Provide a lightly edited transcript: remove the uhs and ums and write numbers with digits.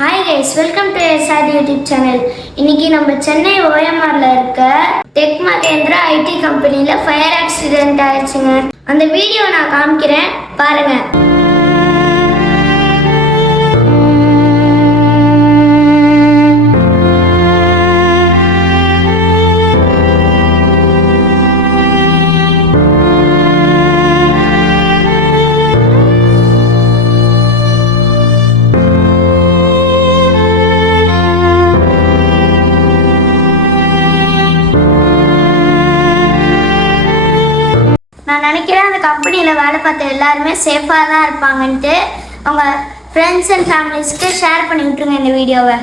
Hi guys, welcome to SRT YouTube channel. இன்னைக்கு நம்ம சென்னை ஓஎம்ஆர்ல இருக்க டெக் மகேந்திரா ஐடி கம்பெனியில் ஃபயர் ஆக்சிடென்ட் ஆயிடுச்சுங்க. அந்த வீடியோ நான் காமிக்கிறேன், பாருங்க. நான் நினைக்கிறேன் அந்த கம்பெனியில் வேலை பார்த்த எல்லாருமே சேஃபாக தான் இருப்பாங்கன்ட்டு. அவங்க ஃப்ரெண்ட்ஸ் அண்ட் ஃபேமிலிஸ்க்கு ஷேர் பண்ணி விட்டுருங்க இந்த வீடியோவை.